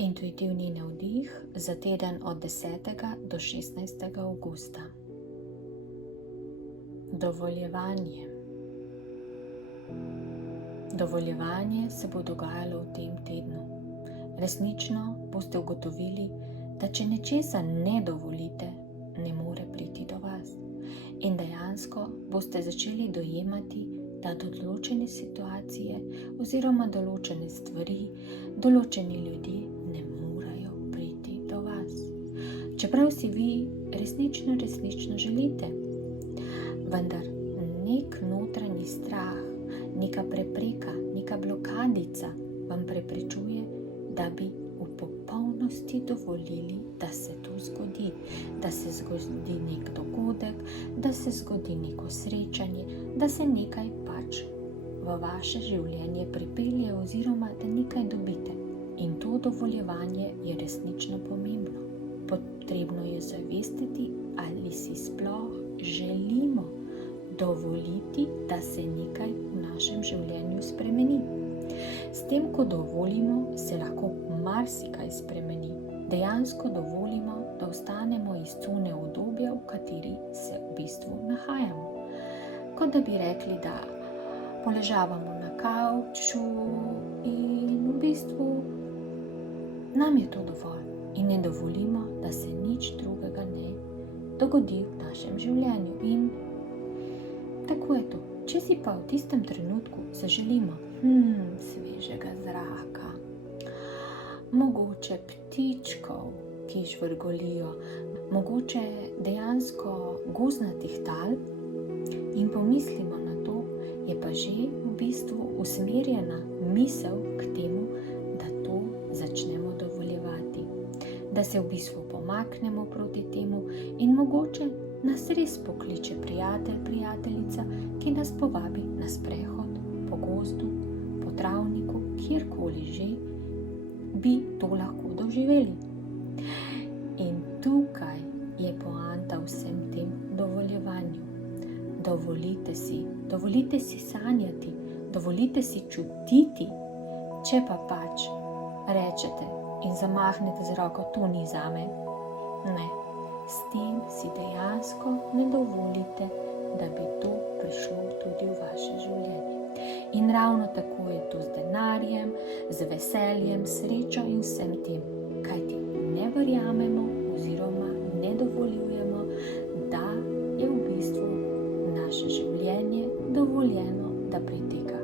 Intuitivni navdih za teden od 10. do 16. avgusta. Dovoljevanje. Dovoljevanje se bo dogajalo v tem tednu. Resnično boste ugotovili, da če nečesa ne dovolite, ne more priti do vas. In dejansko boste začeli dojemati, da določene situacije oziroma določene stvari, določeni ljudje ne morejo priti do vas. Čeprav si vi resnično želite, vendar nek notranji strah, neka prepreka, neka blokadica vam preprečuje, da bi v popolnosti dovolili, da se to zgodi, da se zgodi nek dogodek, da se zgodi neko srečanje, da se nekaj pač v vaše življenje pripelje oziroma da nekaj dobite. In to dovoljevanje je resnično pomembno. Potrebno je zavestiti, ali si sploh želimo dovoliti, da se nekaj v našem življenju spremeni. S tem, ko dovolimo, se lahko marsikaj spremeni. Dejansko dovolimo, da ostanemo iz cone udobja, v kateri se v bistvu nahajamo. Kot da bi rekli, da poležavamo na kavču in v bistvu nam je to dovolj in ne dovolimo, da se nič drugega ne dogodi v našem življenju. In tako je to. Če si pa v tistem trenutku zaželimo svežega zraka, mogoče ptičkov, ki žvrgolijo, mogoče dejansko gozdnatih tal in pomislimo na to, je pa že v bistvu usmerjena misel k temu, da to začnemo dovoljevati. Da se v bistvu pomaknemo proti temu in mogoče nas res pokliče prijatelj, prijateljica, ki nas povabi na sprehod po gozdu, po travniku, kjerkoli že bi to lahko doživeli. In tukaj je poanta vsem tem dovoljevanju. Dovolite si sanjati, dovolite si čutiti. Če pa pač rečete in zamahnete z roko, to ni zame, ne. S tem si dejansko ne dovolite, da bi to prišlo tudi v vaše življenje. In ravno tako je to z denarjem, z veseljem, srečo in vsem tem, kajti ne verjamemo oziroma ne dovoljujemo, da je v bistvu naše življenje dovoljeno, da priteka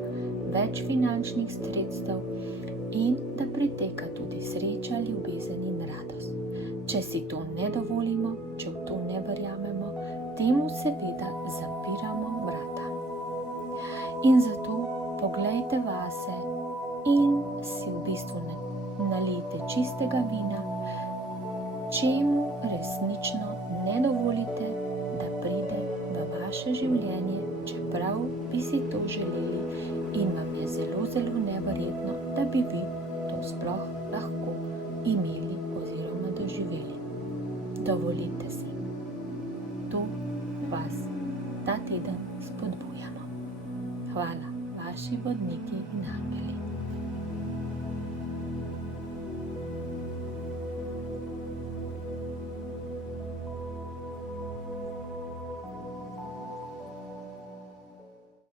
več finančnih sredstev in da priteka tudi sreča, ljubezen in radost. Če si to ne dovolimo, če v to ne verjamemo, temu seveda zapiramo vrata. In zato poglejte vase in si v bistvu nalijte čistega vina, čemu resnično ne dovolite, da pride v vaše življenje, čeprav bi si to želeli in vam je zelo neverjetno, da bi vi to sploh lahko imeli oziroma doživeli. Dovolite si. To vas ta teden spodbujamo. Hvala, vaši vodniki in angeli.